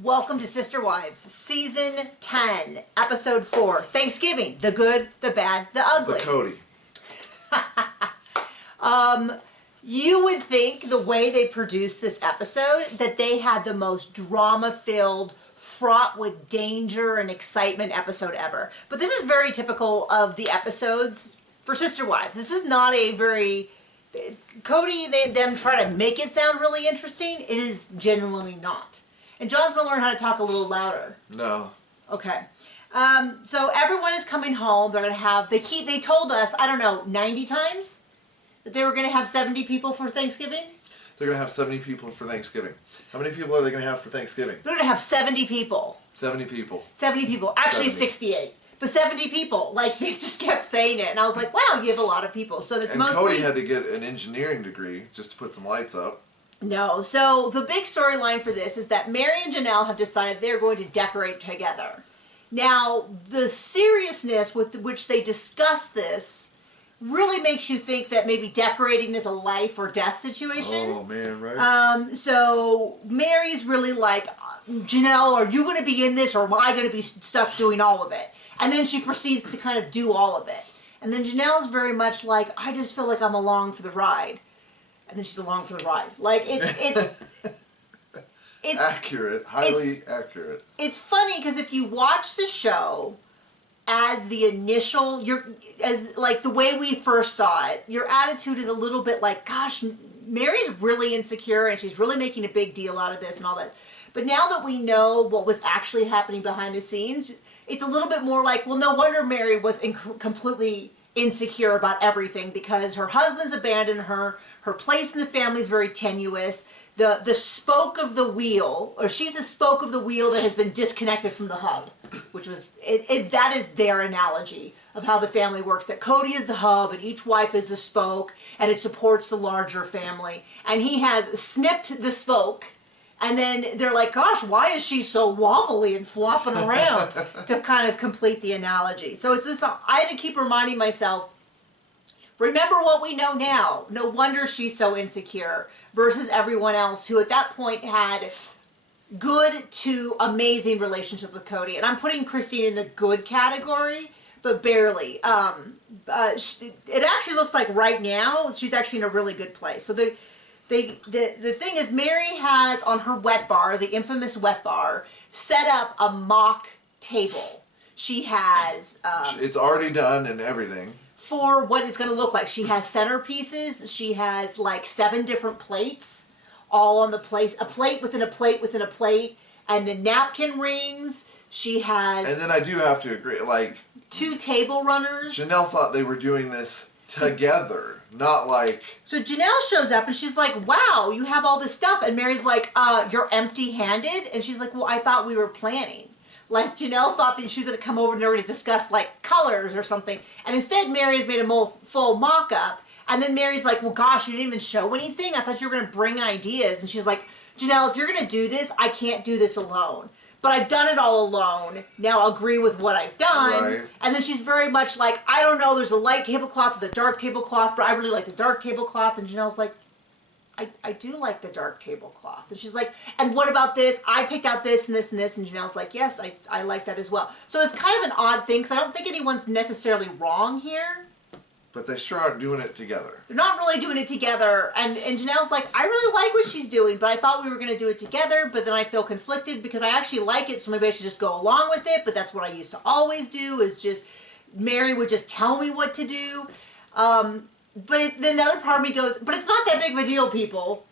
Welcome to Sister Wives, Season 10, Episode 4, Thanksgiving, the good, the bad, the ugly. The Cody. You would think the way they produced this episode that they had the most drama-filled, fraught with danger and excitement episode ever. But this is very typical of the episodes for Sister Wives. This is not a very... Cody, them try to make it sound really interesting. It is genuinely not. And John's going to learn how to talk a little louder. No. Okay. So everyone is coming home. They're going to have... They told us, I don't know, 90 times that they were going to have 70 people for Thanksgiving? They're going to have 70 people for Thanksgiving. How many people are they going to have for Thanksgiving? They're going to have 70 people. 70 people. 70 people. Actually 70. 68. But 70 people. Like, they just kept saying it. And I was like, wow, you have a lot of people. So that's mostly... Cody had to get an engineering degree just to put some lights up. No. So the big storyline for this is that Mary and Janelle have decided they're going to decorate together. Now, the seriousness with which they discuss this really makes you think that maybe decorating is a life or death situation. Oh, man, right? So Mary's really like, Janelle, are you going to be in this or am I going to be stuck doing all of it? And then she proceeds to kind of do all of it. And then Janelle's very much like, I just feel like I'm along for the ride. And then she's along for the ride. Like, it's accurate. Highly accurate. It's funny because if you watch the show as the initial, as like the way we first saw it, your attitude is a little bit like, gosh, Mary's really insecure and she's really making a big deal out of this and all that. But now that we know what was actually happening behind the scenes, it's a little bit more like, well, no wonder Mary was completely insecure about everything because her husband's abandoned her. Her place in the family is very tenuous. The spoke of the wheel, or she's a spoke of the wheel that has been disconnected from the hub, which was, that is their analogy of how the family works, that Cody is the hub and each wife is the spoke and it supports the larger family. And he has snipped the spoke and then they're like, gosh, why is she so wobbly and flopping around to kind of complete the analogy. So it's just, I had to keep reminding myself, remember what we know now. No wonder she's so insecure versus everyone else who at that point had good to amazing relationship with Cody. And I'm putting Christine in the good category, but barely. It actually looks like right now she's actually in a really good place. So the thing is, Mary has on her wet bar, the infamous wet bar, set up a mock table. She has... it's already done and everything. For what it's going to look like. She has centerpieces. She has like 7 different plates all on the place. A plate within a plate within a plate. And the napkin rings. She has... And then I do have to agree, like... 2 table runners. Janelle thought they were doing this together, not like... So Janelle shows up and she's like, wow, you have all this stuff. And Mary's like, you're empty-handed? And she's like, well, I thought we were planning. Like, Janelle thought that she was going to come over and they were going to discuss, like, colors or something. And instead, Mary has made a full mock-up. And then Mary's like, well, gosh, you didn't even show anything? I thought you were going to bring ideas. And she's like, Janelle, if you're going to do this, I can't do this alone. But I've done it all alone. Now I'll agree with what I've done. Right. And then she's very much like, I don't know, there's a light tablecloth with a dark tablecloth, but I really like the dark tablecloth. And Janelle's like, I do like the dark tablecloth. And she's like, and what about this? I picked out this and this and this. And Janelle's like, yes, I like that as well. So it's kind of an odd thing because I don't think anyone's necessarily wrong here. But they sure aren't doing it together. They're not really doing it together. And Janelle's like, I really like what she's doing, but I thought we were going to do it together. But then I feel conflicted because I actually like it. So maybe I should just go along with it. But that's what I used to always do is just, Mary would just tell me what to do. But then the other part of me goes, but it's not that big of a deal, people.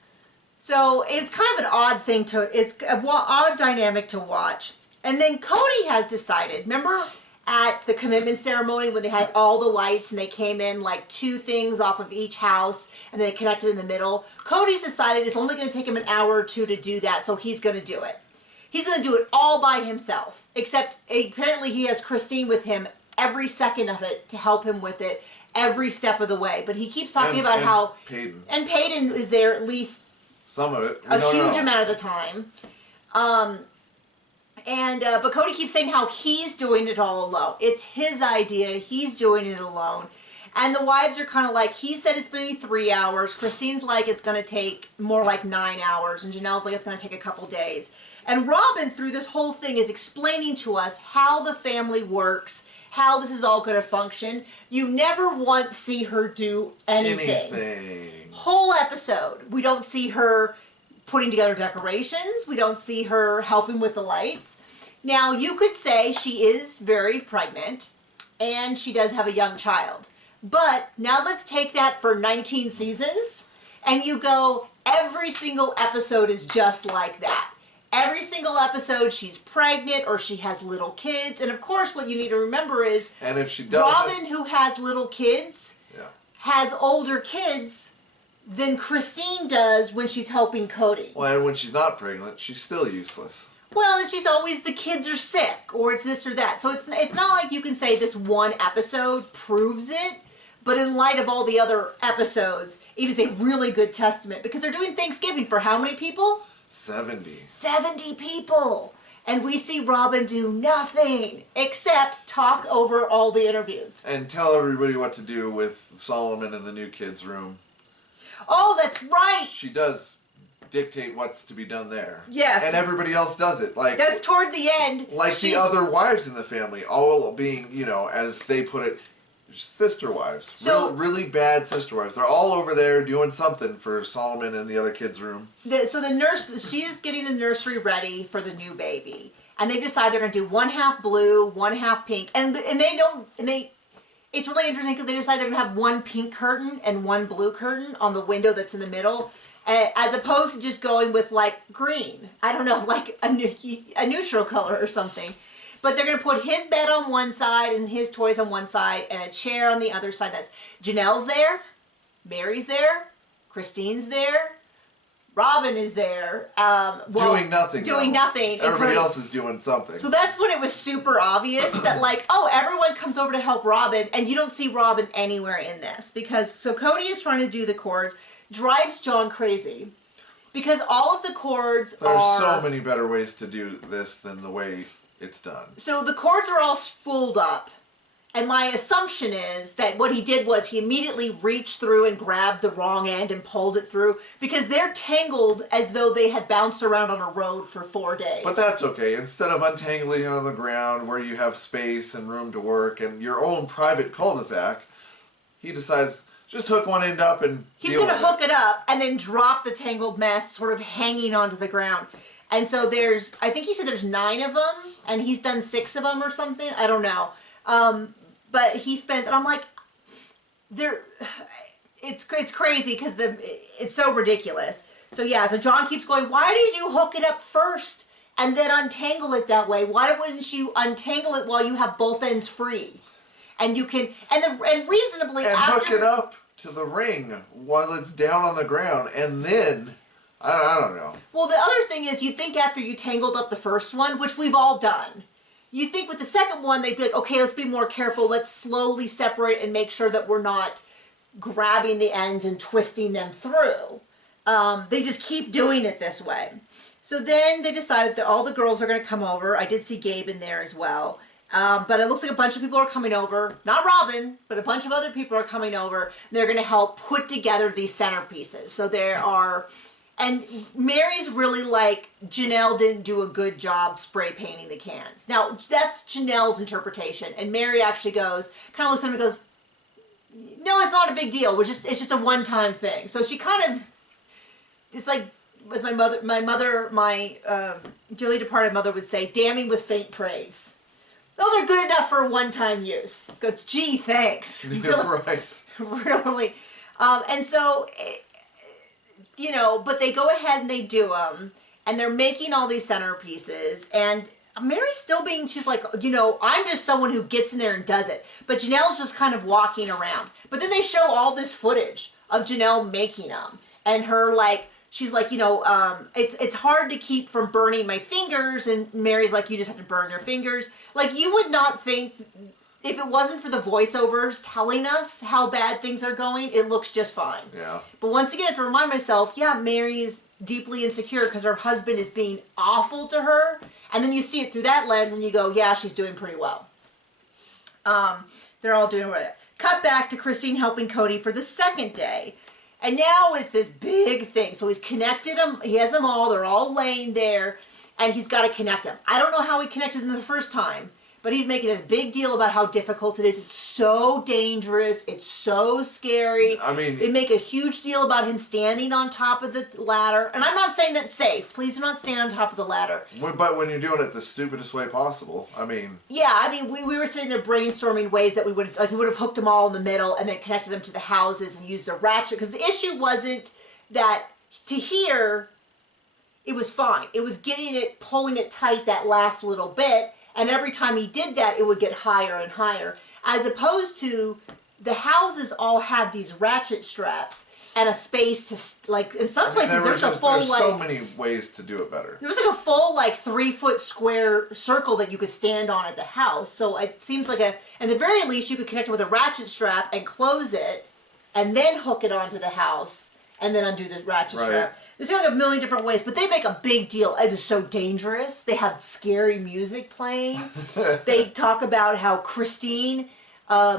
So it's kind of an odd thing it's an odd dynamic to watch. And then Cody has decided, remember at the commitment ceremony when they had all the lights and they came in like 2 things off of each house and they connected in the middle? Cody's decided it's only going to take him an hour or 2 to do that, so he's going to do it. He's going to do it all by himself, except apparently he has Christine with him every second of it to help him with it. Every step of the way, but he keeps talking about how Peyton is there at least some of it, a huge amount of the time. But Cody keeps saying how he's doing it all alone. It's his idea. He's doing it alone. And the wives are kind of like, he said it's going to be 3 hours. Christine's like, it's going to take more like 9 hours. And Janelle's like, it's going to take a couple days. And Robin, through this whole thing, is explaining to us how the family works, how this is all going to function. You never once see her do anything. Whole episode, we don't see her putting together decorations. We don't see her helping with the lights. Now, you could say she is very pregnant, and she does have a young child. But now let's take that for 19 seasons, and you go, every single episode is just like that. Every single episode, she's pregnant or she has little kids. And of course, what you need to remember is, and if she doesn't, Robin, who has little kids, has older kids than Christine does when she's helping Cody. Well, and when she's not pregnant, she's still useless. Well, she's always, the kids are sick, or it's this or that. So it's not like you can say this one episode proves it, but in light of all the other episodes, it is a really good testament, because they're doing Thanksgiving for how many people? 70. 70 people. And we see Robin do nothing except talk over all the interviews. And tell everybody what to do with Solomon in the new kids' room. Oh, that's right. She does dictate what's to be done there. Yes. And everybody else does it. Like, that's toward the end. Like the other wives in the family, all being, you know, as they put it, sister wives. So, really bad sister wives. They're all over there doing something for Solomon in the other kids' room. So the nurse, she's getting the nursery ready for the new baby. And they decide they're going to do one half blue, one half pink. And it's really interesting because they decide they're going to have one pink curtain and one blue curtain on the window that's in the middle, as opposed to just going with like green. I don't know, like a neutral color or something. But they're going to put his bed on one side and his toys on one side and a chair on the other side. That's Janelle's there, Mary's there, Christine's there, Robin is there. Doing nothing. Doing nothing. Everybody else is doing something. So that's when it was super obvious that, like, oh, everyone comes over to help Robin, and you don't see Robin anywhere in this. So Cody is trying to do the chords, drives John crazy. Because all of the chords There's so many better ways to do this than the way it's done. So the chords are all spooled up. And my assumption is that what he did was he immediately reached through and grabbed the wrong end and pulled it through, because they're tangled as though they had bounced around on a road for 4 days. But that's okay. Instead of untangling on the ground where you have space and room to work and your own private cul-de-sac, he decides just hook one end up and he's going to hook it up and then drop the tangled mess sort of hanging onto the ground. And so I think he said there's 9 of them, and he's done 6 of them or something. I don't know. But he spends, and I'm like, it's crazy because it's so ridiculous. So yeah, so John keeps going, why did you hook it up first and then untangle it that way? Why wouldn't you untangle it while you have both ends free? And you can, and reasonably and hook it up to the ring while it's down on the ground, and then, I don't know. Well, the other thing is, you think after you tangled up the first one, which we've all done, you think with the second one, they'd be like, okay, let's be more careful. Let's slowly separate and make sure that we're not grabbing the ends and twisting them through. They just keep doing it this way. So then they decided that all the girls are going to come over. I did see Gabe in there as well. But it looks like a bunch of people are coming over. Not Robin, but a bunch of other people are coming over. They're going to help put together these centerpieces. So there are... And Mary's really like, Janelle didn't do a good job spray painting the cans. Now, that's Janelle's interpretation. And Mary actually goes, kind of looks at him and goes, no, it's not a big deal. It's just a one-time thing. So she kind of, it's like, as my dearly departed mother would say, damning with faint praise. Oh, they're good enough for a one-time use. Go, gee, thanks. You're right. Really. And so... You know, but they go ahead and they do them, and they're making all these centerpieces, and Mary's still being, she's like, you know, I'm just someone who gets in there and does it. But Janelle's just kind of walking around. But then they show all this footage of Janelle making them, and her, like, she's like, you know, it's hard to keep from burning my fingers, and Mary's like, you just have to burn your fingers. Like, you would not think... If it wasn't for the voiceovers telling us how bad things are going, it looks just fine. Yeah. But once again, I have to remind myself, yeah, Mary is deeply insecure because her husband is being awful to her. And then you see it through that lens and you go, yeah, she's doing pretty well. They're all doing well. Cut back to Christine helping Cody for the second day. And now is this big thing. So he's connected them. He has them all. They're all laying there. and he's got to connect them. I don't know how he connected them the first time, but he's making this big deal about how difficult it is. It's so dangerous. It's so scary. I mean, they make a huge deal about him standing on top of the ladder. And I'm not saying that's safe. Please do not stand on top of the ladder. But when you're doing it the stupidest way possible, I mean... Yeah, I mean, we were sitting there brainstorming ways that we would have hooked them all in the middle and then connected them to the houses and used a ratchet. Because the issue wasn't that to here, it was fine. It was pulling it tight that last little bit. And every time he did that, it would get higher and higher. As opposed to the houses all had these ratchet straps and a space to, like, in some places there's so many ways to do it better. There was like a full, 3-foot square circle that you could stand on at the house. So it seems like at the very least, you could connect it with a ratchet strap and close it and then hook it onto the house and then undo the ratchet strap. There's like a million different ways, but they make a big deal. It was so dangerous. They have scary music playing. They talk about how Christine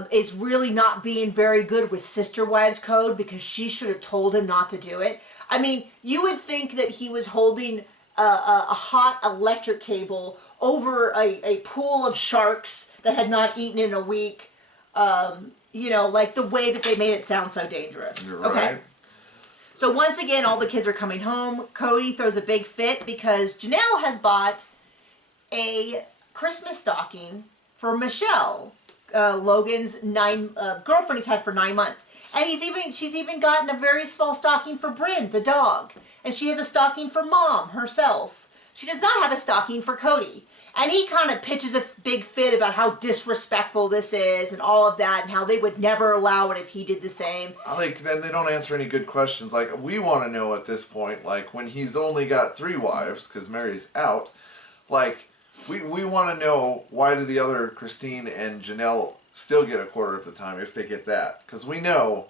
is really not being very good with Sister Wives Code because she should have told him not to do it. I mean, you would think that he was holding a hot electric cable over a pool of sharks that had not eaten in a week. Like the way that they made it sound so dangerous. You're right. Okay. So once again, all the kids are coming home. Cody throws a big fit because Janelle has bought a Christmas stocking for Michelle, Logan's girlfriend he's had for 9 months. And she's even gotten a very small stocking for Bryn, the dog. And she has a stocking for Mom herself. She does not have a stocking for Cody. And he kind of pitches a big fit about how disrespectful this is and all of that and how they would never allow it if he did the same. Then they don't answer any good questions. Like, we want to know at this point, like, when he's only got 3 wives, because Mary's out, like, we want to know why do the other Christine and Janelle still get a quarter of the time if they get that. Because we know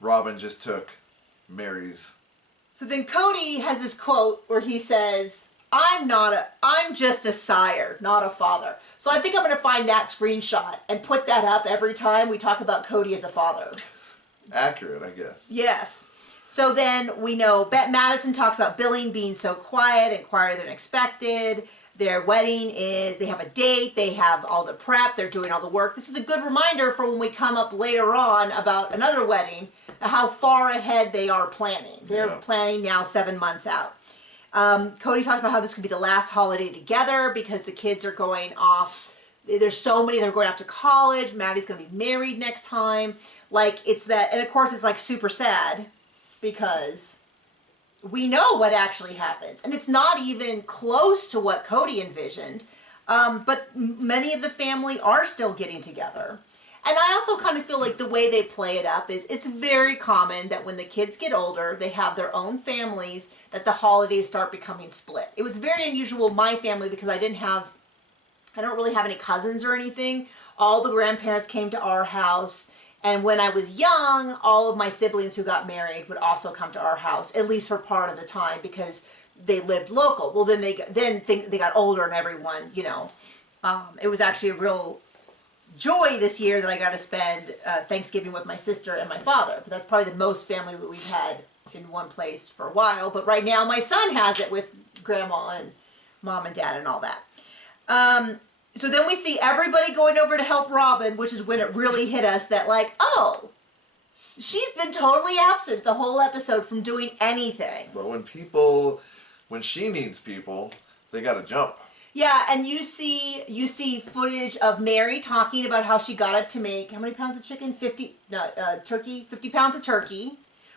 Robin just took Mary's. So then Cody has this quote where he says... I'm just a sire, not a father. So I think I'm going to find that screenshot and put that up every time we talk about Cody as a father. Accurate, I guess. Yes. So then we know Madison talks about Billing being so quiet and quieter than expected. Their wedding they have a date, they have all the prep, they're doing all the work. This is a good reminder for when we come up later on about another wedding, how far ahead they are planning. They're planning now 7 months out. Cody talked about how this could be the last holiday together because the kids are going off. There's so many that are going off to college. Maddie's going to be married next time. It's that. And of course, it's super sad because we know what actually happens. And it's not even close to what Cody envisioned. But many of the family are still getting together. And I also kind of feel like the way they play it up is it's very common that when the kids get older, they have their own families, that the holidays start becoming split. It was very unusual in my family because I don't really have any cousins or anything. All the grandparents came to our house. And when I was young, all of my siblings who got married would also come to our house, at least for part of the time because they lived local. Well, then they got older and everyone, it was actually a real joy this year that I got to spend Thanksgiving with my sister and my father. But that's probably the most family that we've had in one place for a while. But right now my son has it with grandma and mom and dad and all that. So then we see everybody going over to help Robin, which is when it really hit us that oh, she's been totally absent the whole episode from doing anything. But when she needs people, they got to jump. Yeah, and you see footage of Mary talking about how she got it to make, how many pounds of chicken? 50 pounds of turkey.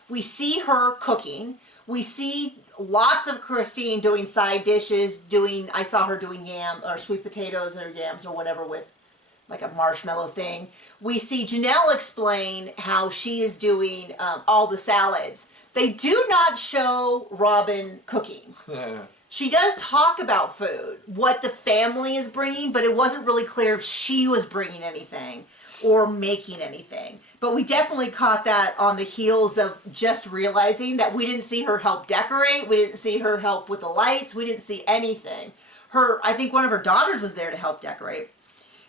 We see her cooking. We see lots of Christine doing side dishes, I saw her doing yam, or sweet potatoes or yams or whatever with like a marshmallow thing. We see Janelle explain how she is doing all the salads. They do not show Robin cooking. She does talk about food, what the family is bringing, but it wasn't really clear if she was bringing anything or making anything. But we definitely caught that on the heels of just realizing that we didn't see her help decorate. We didn't see her help with the lights. We didn't see anything. I think one of her daughters was there to help decorate.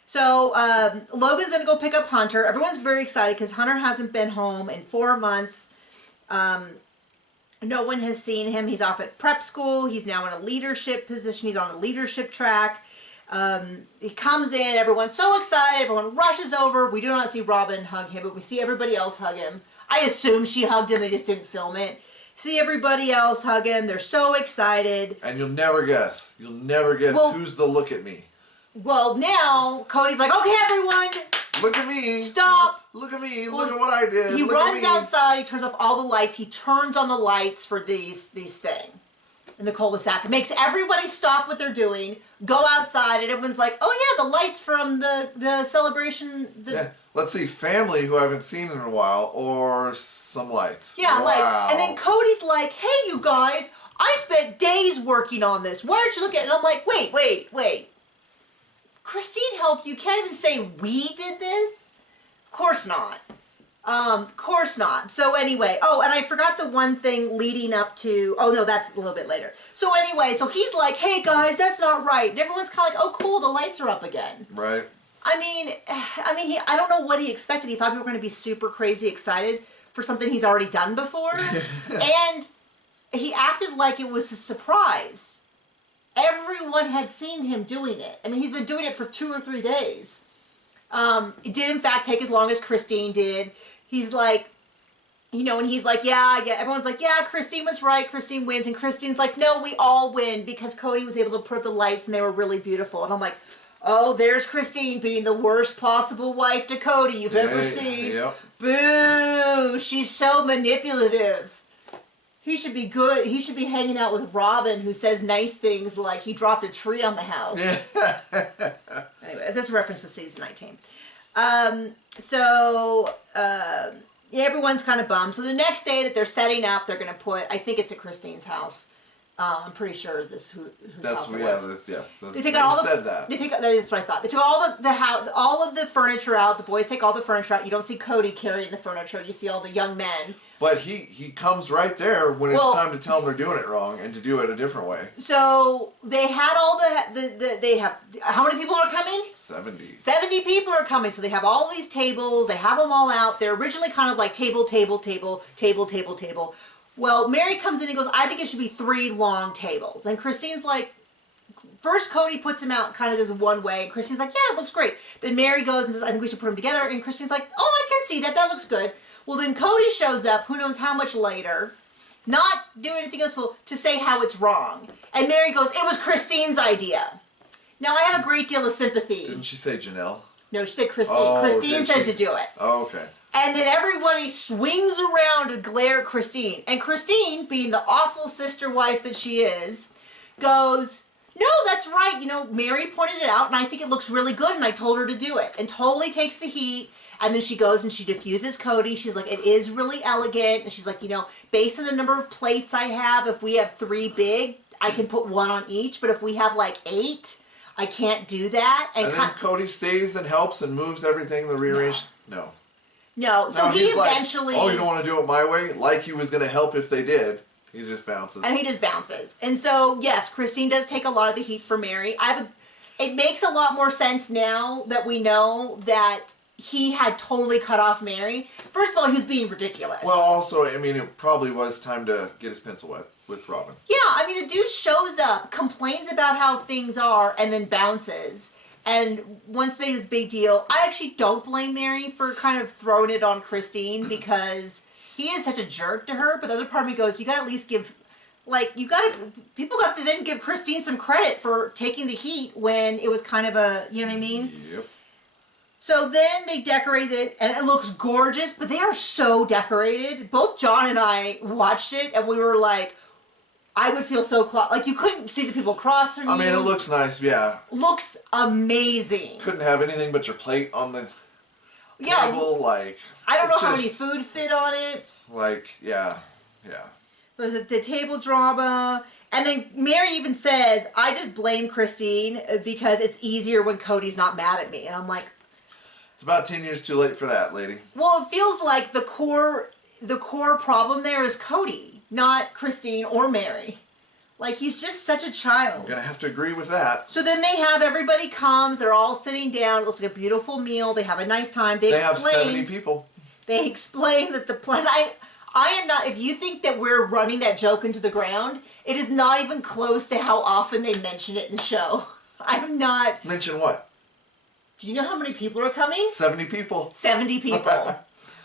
So Logan's going to go pick up Hunter. Everyone's very excited because Hunter hasn't been home in 4 months. No one has seen him. He's off at prep school. He's now in a leadership position. He's on a leadership track. He comes in. Everyone's so excited. Everyone rushes over. We do not see Robin hug him, but we see everybody else hug him. I assume she hugged him. They just didn't film it. See everybody else hug him. They're so excited. And you'll never guess. You'll never guess who's the look at me. Well, now Cody's like, okay, everyone. Look at me. Stop. Look at me. Look at what I did. He Look runs at me. outside. He turns off all the lights. He turns on the lights for these thing in the cul-de-sac. It makes everybody stop what they're doing, go outside, and everyone's like, oh yeah, the lights from the celebration. Yeah. Let's see, family who I haven't seen in a while, or some lights. Yeah, wow. lights. And then Cody's like, hey, you guys, I spent days working on this. Why aren't you looking at it? And I'm like, wait. Christine helped you. Can't even say we did this? Of course not. Of course not. So anyway, oh, and I forgot the one thing leading up to, oh no, that's a little bit later. So anyway, so he's like, hey guys, that's not right. And everyone's kind of like, oh cool, the lights are up again. Right. I don't know what he expected. He thought people were going to be super crazy excited for something he's already done before. And he acted like it was a surprise. Everyone had seen him doing it. I mean, he's been doing it for 2 or 3 days. It did, in fact, take as long as Christine did. He's like, you know, and he's like, yeah, everyone's like, yeah, Christine was right, Christine wins. And Christine's like, no, we all win because Cody was able to put up the lights and they were really beautiful. And I'm like, oh, there's Christine being the worst possible wife to Cody you've ever seen. Yep. Boo! She's so manipulative. He should be good. He should be hanging out with Robin, who says nice things like he dropped a tree on the house. Anyway, that's a reference to season 19. Everyone's kind of bummed. So the next day that they're setting up, they're going to put, I think it's at Christine's house. I'm pretty sure this whose house it was. They take all the. Said that. That's what I thought. They took all of the furniture out. The boys take all the furniture out. You don't see Cody carrying the furniture. You see all the young men. But he comes right there when it's time to tell them they're doing it wrong and to do it a different way. So they had all they have, how many people are coming? 70. 70 people are coming. So they have all these tables. They have them all out. They're originally kind of like table. Well, Mary comes in and goes, I think it should be 3 long tables. And Christine's like, first Cody puts them out kind of as one way. And Christine's like, yeah, it looks great. Then Mary goes and says, I think we should put them together. And Christine's like, oh, I can see that. That looks good. Well, then Cody shows up, who knows how much later, not doing anything else, to say how it's wrong. And Mary goes, it was Christine's idea. Now, I have a great deal of sympathy. Didn't she say Janelle? No, she said Christine. Oh, Christine said to do it. Oh, okay. And then everybody swings around to glare at Christine. And Christine, being the awful sister wife that she is, goes, no, that's right. You know, Mary pointed it out, and I think it looks really good, and I told her to do it. And totally takes the heat. And then she goes and she diffuses Cody. She's like, it is really elegant. And she's like, you know, based on the number of plates I have, if we have 3 big, I can put 1 on each. But if we have like 8, I can't do that. And then Cody stays and helps and moves everything, the rearranged. No, so he eventually... Like, oh, you don't want to do it my way? Like he was going to help if they did. He just bounces. And he just bounces. And so, yes, Christine does take a lot of the heat for Mary. It makes a lot more sense now that we know that he had totally cut off Mary. First of all, he was being ridiculous. Well, also, I mean, it probably was time to get his pencil wet with Robin. Yeah, I mean, the dude shows up, complains about how things are, and then bounces. And once made this big deal. I actually don't blame Mary for kind of throwing it on Christine because he is such a jerk to her. But the other part of me goes, you got to at least give, people got to then give Christine some credit for taking the heat when it was kind of a, you know what I mean? Yep. So then they decorate it, and it looks gorgeous, but they are so decorated. Both John and I watched it, and we were like, I would feel so like you couldn't see the people across from you. I mean, it looks nice, yeah. Looks amazing. Couldn't have anything but your plate on the table, like. I don't know how many food fit on it. Like, yeah. There's the table drama, and then Mary even says, I just blame Christine because it's easier when Cody's not mad at me. And I'm like, it's about 10 years too late for that, lady. Well, it feels like the core problem there is Cody, not Christine or Mary. Like, he's just such a child. I'm going to have to agree with that. So then they have everybody comes, they're all sitting down, it looks like a beautiful meal, they have a nice time. They have 70 people. They explain that the plan, I am not, if you think that we're running that joke into the ground, it is not even close to how often they mention it in the show. I'm not. Mention what? Do you know how many people are coming? 70 people. 70 people.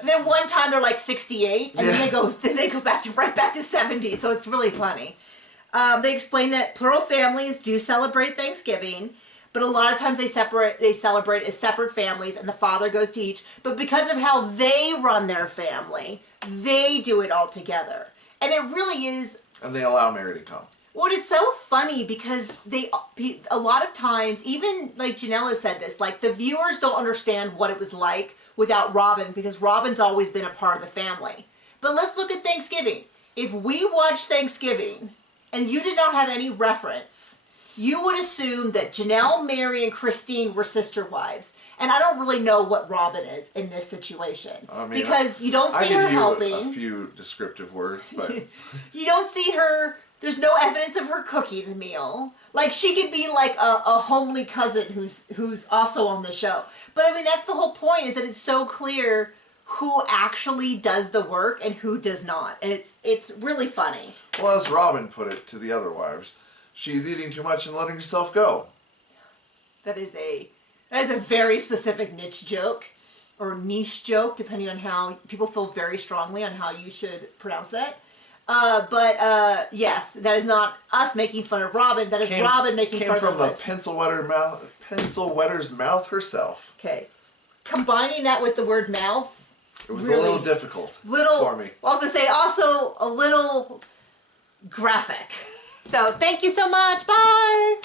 And then one time they're like 68, and then they go back to right back to 70. So it's really funny. They explain that plural families do celebrate Thanksgiving, but a lot of times they celebrate as separate families, and the father goes to each. But because of how they run their family, they do it all together, and it really is. And they allow Mary to come. Well, it's so funny because a lot of times, even like Janella said this, like the viewers don't understand what it was like without Robin, because Robin's always been a part of the family. But let's look at Thanksgiving. If we watch Thanksgiving and you did not have any reference, you would assume that Janelle, Mary, and Christine were sister wives. And I don't really know what Robin is in this situation. I mean, because you don't see her helping. A few descriptive words, but you don't see her. There's no evidence of her cooking the meal. Like, she could be like a homely cousin who's also on the show. But I mean, that's the whole point, is that it's so clear who actually does the work and who does not. And it's really funny. Well, as Robin put it to the other wives, she's eating too much and letting herself go. That is a very specific niche joke, or niche joke, depending on how people feel very strongly on how you should pronounce that. But yes, that is not us making fun of Robin. That is Robin making fun of the lips. Came from the pencil wetter's mouth herself. Okay. Combining that with the word mouth. It was really a little difficult for me. I was going to say also a little graphic. So thank you so much. Bye.